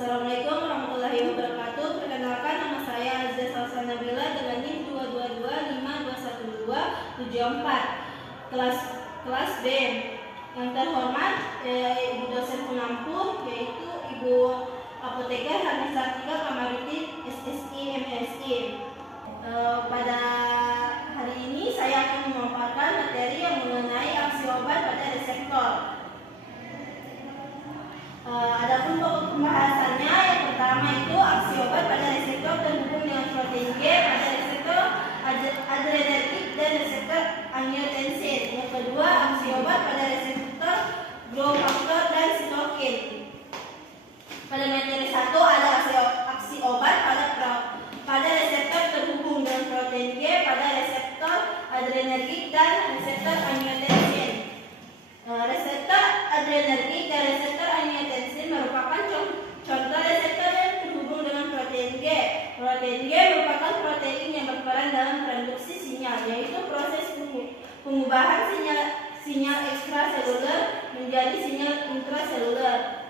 Assalamualaikum warahmatullahi wabarakatuh. Perkenalkan, nama saya Azza Salsa Nabila dengan NIM 2225274 kelas B. Yang terhormat Ibu dosen pengampu, yaitu Ibu Apoteker Hanis Sartika Kamarudin SSI MSI. Pada hari ini saya akan memaparkan materi yang mengenai aksi obat pada reseptor. Adapun pokok pembahasannya, yang pertama itu aksi obat pada reseptor terhubung dengan protein G pada reseptor adrenergik dan reseptor angiotensin. Yang kedua, aksi obat pada reseptor growth factor dan sitokin. Pada materi 1 ada aksi obat pada reseptor terhubung dengan protein G pada reseptor adrenergik dan reseptor angiotensin. Reseptor adrenergik dan reseptor angiotensin merupakan contoh reseptor yang terhubung dengan protein G. Protein G merupakan protein yang berperan dalam produksi sinyal, yaitu proses pengubahan sinyal ekstraseluler menjadi sinyal intraseluler.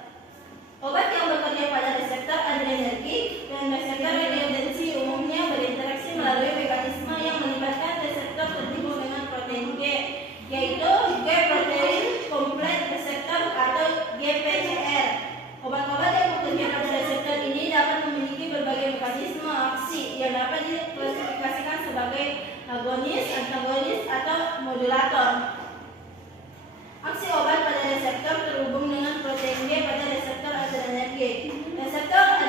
Obat yang bekerja pada reseptor adrenergik dan reseptor angiotensin umumnya berinteraksi melalui mekanisme yang melibatkan reseptor terhubung dengan protein G, yaitu G protein kompleks reseptor atau GPCR. Obat-obat yang bekerja pada reseptor ini dapat memiliki berbagai mekanisme aksi yang dapat diklasifikasikan sebagai agonis, antagonis, atau modulator. Aksi obat pada reseptor terhubung dengan protein G pada reseptor adrenergik. Reseptor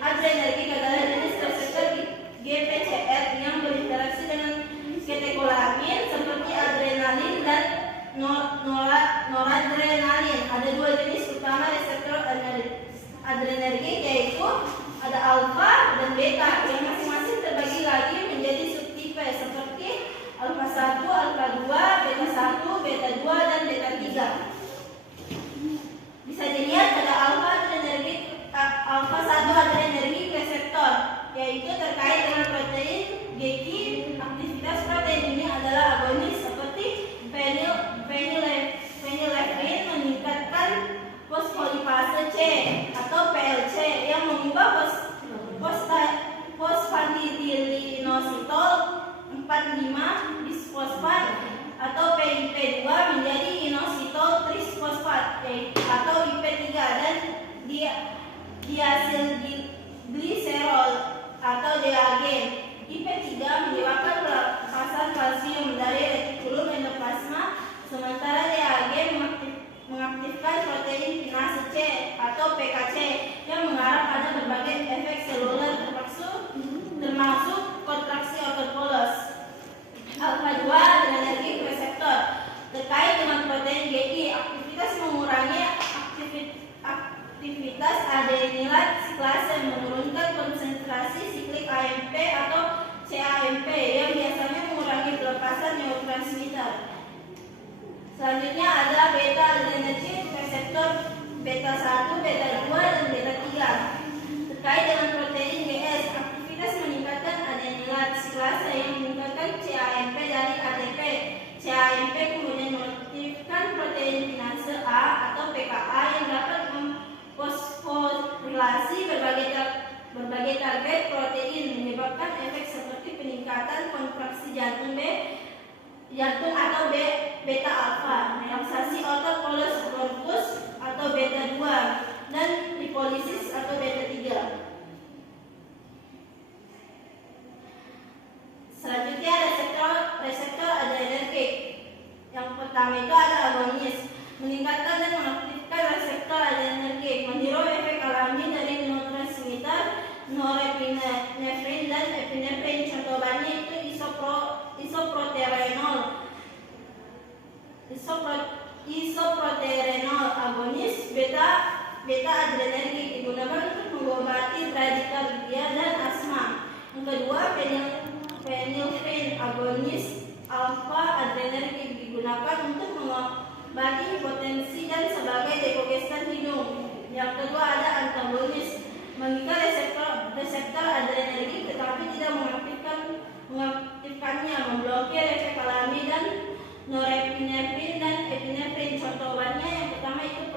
adrenergik adalah jenis reseptor GPCR yang berinteraksi dengan katekolamin seperti adrenalin dan noradrenalin. Ada dua jenis utama reseptor adrenergik, yaitu ada alfa dan beta, yang masing-masing terbagi lagi menjadi subtipe seperti alfa 1, alfa 2, beta 1, beta 2, dan beta 3. Bisa dilihat pada alfa 1 adrenergik reseptor, yaitu terkait dengan protein GQ. Aktivitas protein ini adalah agonis seperti phenylephrine meningkatkan fosfolipase C atau PLC yang mengubah fosfatidilinositol 45 bisfosfat atau PIP2 menjadi inositol trisfosfat atau IP3 dan diasilgliserol atau DAG. IP3 menyebabkan pelepasan kalsium dari retikulum endoplasma, sementara DAG mengaktifkan protein kinase C atau PKC yang mengarah pada berbagai efek seluler termasuk kontraksi autopolos. Alfa 2 adrenergik reseptor terkait dengan protein GI. Aktivitas mengurangi aktivitas adenilat siklase, menurunkan konsentrasi siklik AMP atau CAMP yang biasanya mengurangi pelepasan neurotransmitter. Selanjutnya ada beta adrenergic reseptor beta 1, beta 2, dan beta 3 terkait dengan protein GS. Aktivitas meningkatkan adenilat siklase yang meningkatkan CAMP dari ATP. CAMP kemudian mengaktifkan protein kinase A atau PKA yang dapat memfosforilasi berbagai target protein, menyebabkan efek seperti peningkatan kontraksi jantung atau beta alfa, relaksasi otot polus corpus atau beta 2, dan lipolisis atau beta 3. Selanjutnya reseptor adrenergik. Yang pertama itu ada agonis, meningkatkan dan mengaktifkan reseptor adrenergik, menghirup efek alami dari neurotransmitter norepinefrin dan epinefrin. Contoh bahannya itu isoproterenol. Agonis beta adrenergik digunakan untuk mengobati bradykardia dan asma. Yang kedua, phenylphrin. Agonis alfa adrenergik digunakan untuk mengobati hipotensi dan sebagai dekongestan hidung. Yang kedua ada antagonis, mengikat reseptor adrenergik tetapi tidak mengaktifkannya, memblokir efek alami dan norepinefrin dan epinefrin. Contoh obatnya yang pertama itu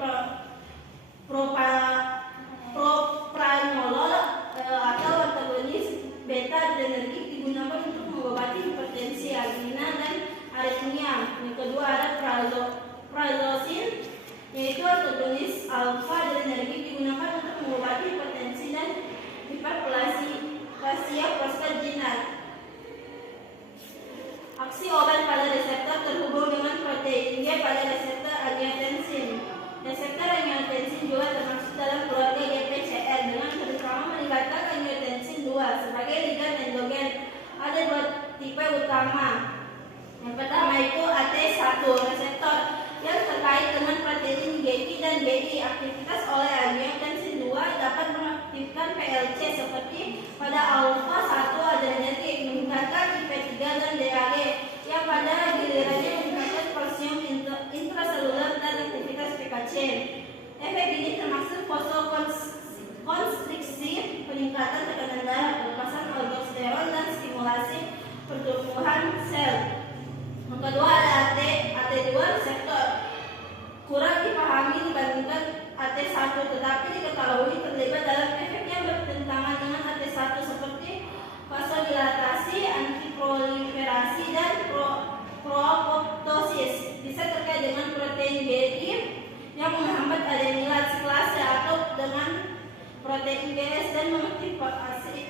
angiogenesis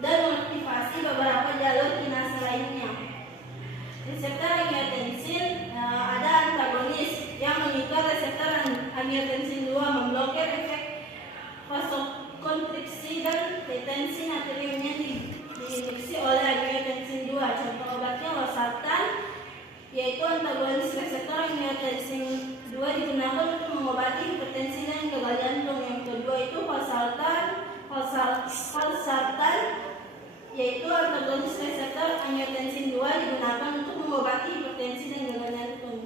dan mengaktifasi beberapa jalur kinase lainnya. Reseptor angiotensin ada antagonis yang mengikat reseptor angiotensin 2, memblokir efek vasokonstriksi dan detensi natrium yang diinduksi oleh angiotensin 2. Contoh obatnya losartan, yaitu antagonis reseptor angiotensin 2, digunakan untuk mengobati hipertensi dan gagal jantung. Yang kedua itu valsartan, yaitu antagonis reseptor angiotensin 2, digunakan untuk mengobati hipertensi dan gagal jantung.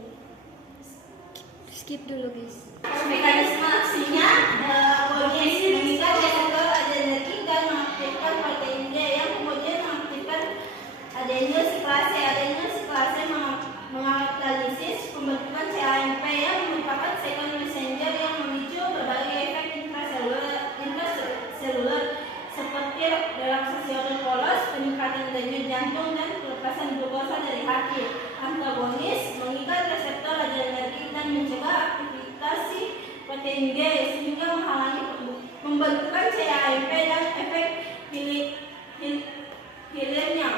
Skip dulu guys. Mekanisme aksinya agonis mengikat reseptor adrenergik dan mengaktifkan protein D yang kemudian mengaktifkan adenylsiklase. Adenylsiklase mengkatalisis pembentukan CAMP yang merupakan second messenger yang memicu berbagai efek intraseluler seperti relaksasi organ polos, peningkatan denyut jantung, dan pelepasan glukosa dari hati. Antagonis mengikat reseptor adrenergik dan mencegah aktivasi protein G sehingga menghalangi pembentukan CAMP dan efek hilirnya.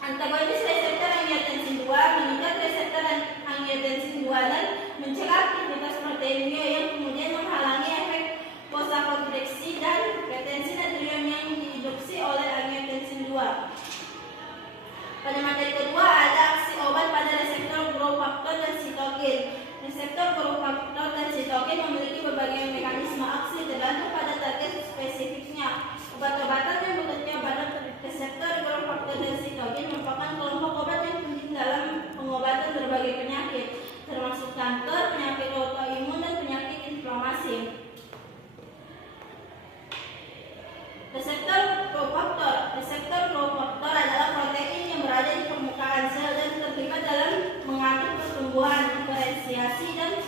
Antagonis reseptor angiotensin 2 mengikat reseptor angiotensin 2 dan mencegah aktivitas protein G yang kemudian menghalangi efek vasokonstriksi dan retensi natrium yang diinduksi oleh angiotensin 2. Pada materi kedua ada aksi obat pada reseptor growth factor dan sitokin. Reseptor growth factor dan sitokin memiliki berbagai mekanisme aksi tergantung pada target spesifiknya. Obat-obatan yang bekerja pada reseptor growth factor dan sitokin merupakan kelompok obat yang penting dalam pengobatan berbagai penyakit, termasuk kanker, penyakit autoimun, dan penyakit inflamasi. Reseptor growth factor adalah protein yang berada di permukaan sel dan terlibat dalam mengatur pertumbuhan, diferensiasi, dan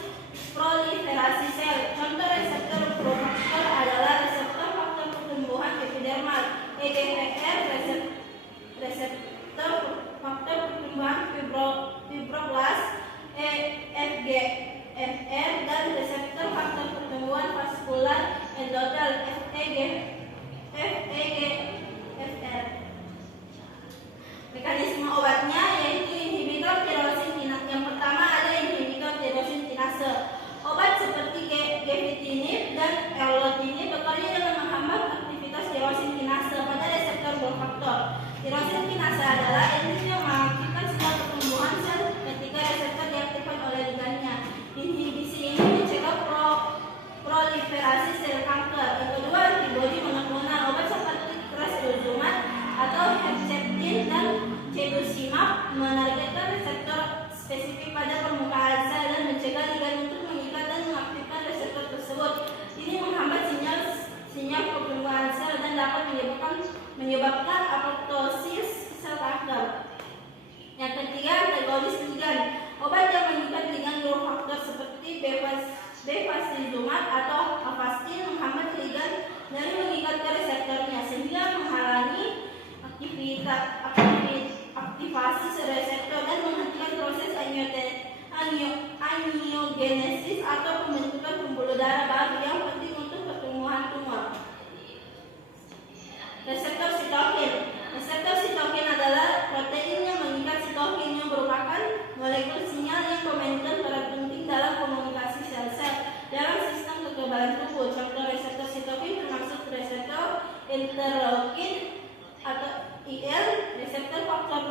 proliferasi sel. Contoh reseptor growth factor adalah reseptor faktor pertumbuhan epidermal (EGFR), reseptor faktor pertumbuhan fibroblast (FGFR), dan reseptor faktor pertumbuhan vaskular endotel (FEGFR). Mekanisme obatnya yaitu inhibitor tirosin kinase. Yang pertama ada inhibitor tirosin kinase. Obat seperti gefitinib dan erlotinib bekerja dengan menghambat aktivitas tirosin kinase pada reseptor growth factor. Tirosin kinase adalah enzim yang mengaktifkan sinyal pertumbuhan sel ketika reseptor diaktifkan oleh ligannya. Inhibisi ini mencegah proliferasi sel kanker. Yang kedua, antibodi monoklonal. Obat seperti trastuzumab atau herceptin dan cetuximab menargetkan reseptor spesifik pada permukaan sel dan mencegah ligan untuk mengikat dan mengaktifkan reseptor tersebut. Ini menghambat sinyal pertumbuhan sel dan dapat menyebabkan apoptosis sel kanker. Yang ketiga, antagonis ligan. Obat yang mengikat ligan growth factor seperti bevacizumab atau avastin menghambat ligan dari mengikat ke reseptornya sehingga menghalangi aktivasi reseptor dan menghentikan proses angiogenesis atau pembentukan pembuluh darah baru yang penting untuk pertumbuhan tumor. Reseptor sitokin. Reseptor sitokin adalah protein yang mengikat sitokin yang merupakan molekul sinyal yang memainkan peran penting dalam komunikasi sel-sel dalam sistem kekebalan tubuh. Contoh reseptor sitokin termasuk reseptor interleukin atau IL, reseptor faktor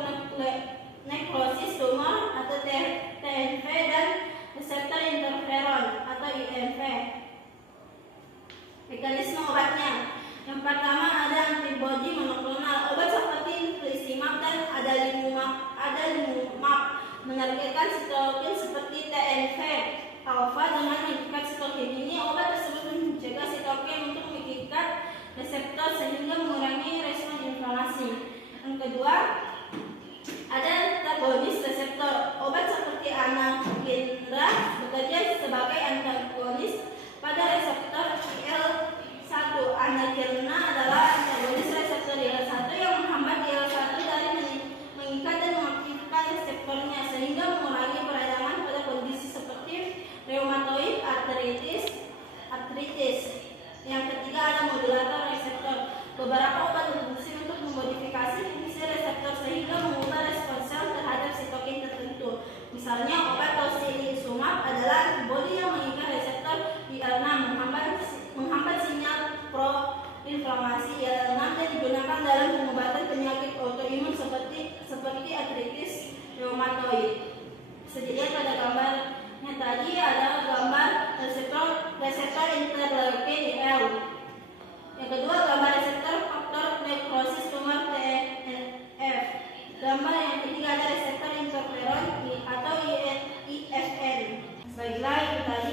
nekrosis tumor atau TNF, dan reseptor interferon atau INF. Mekanisme obatnya. Yang pertama ada antibodi monoklonal. Obat seperti infliximab dan adalimumab menargetkan sitokin seperti TNF alfa dengan mengikat sitokin. Ini obat tersebut mencegah sitokin untuk mengikat reseptor sehingga mengurangi respon inflamasi. Yang kedua, ada antagonis reseptor. Obat seperti anakinra bekerja sebagai antagonis pada reseptor IL-1. Anakinra adalah antagonis reseptor IL-1 yang menghambat IL-1 dari mengikat dan mengaktifkan reseptornya sehingga mengurangi peradangan pada kondisi seperti rheumatoid arthritis. Yang ketiga ada modulator reseptor. Beberapa obat berfungsi untuk memodifikasi fungsi reseptor sehingga mengubah respon sel terhadap sitokin tertentu. Misalnya obat tocilizumab adalah antibodi yang mengikat reseptor IL-6 menghambat sinyal pro-inflamasi IL-6 dan digunakan dalam pengobatan penyakit autoimun seperti artritis reumatoid. Sejenis pada gambarnya tadi adalah gambar reseptor interleukin IL. Yang kedua, gambar reseptor faktor nekrosis tumor TNF. Gambar yang ketiga ada reseptor interferon atau IFN. Baiklah, itu tadi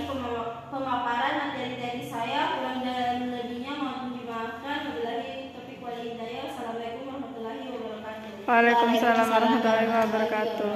pemaparan materi dari saya. Kurang dan lebihnya mohon dimaafkan. Wabillahi taufiq wal hidayah. Assalamualaikum warahmatullahi wabarakatuh. Waalaikumsalam warahmatullahi wabarakatuh.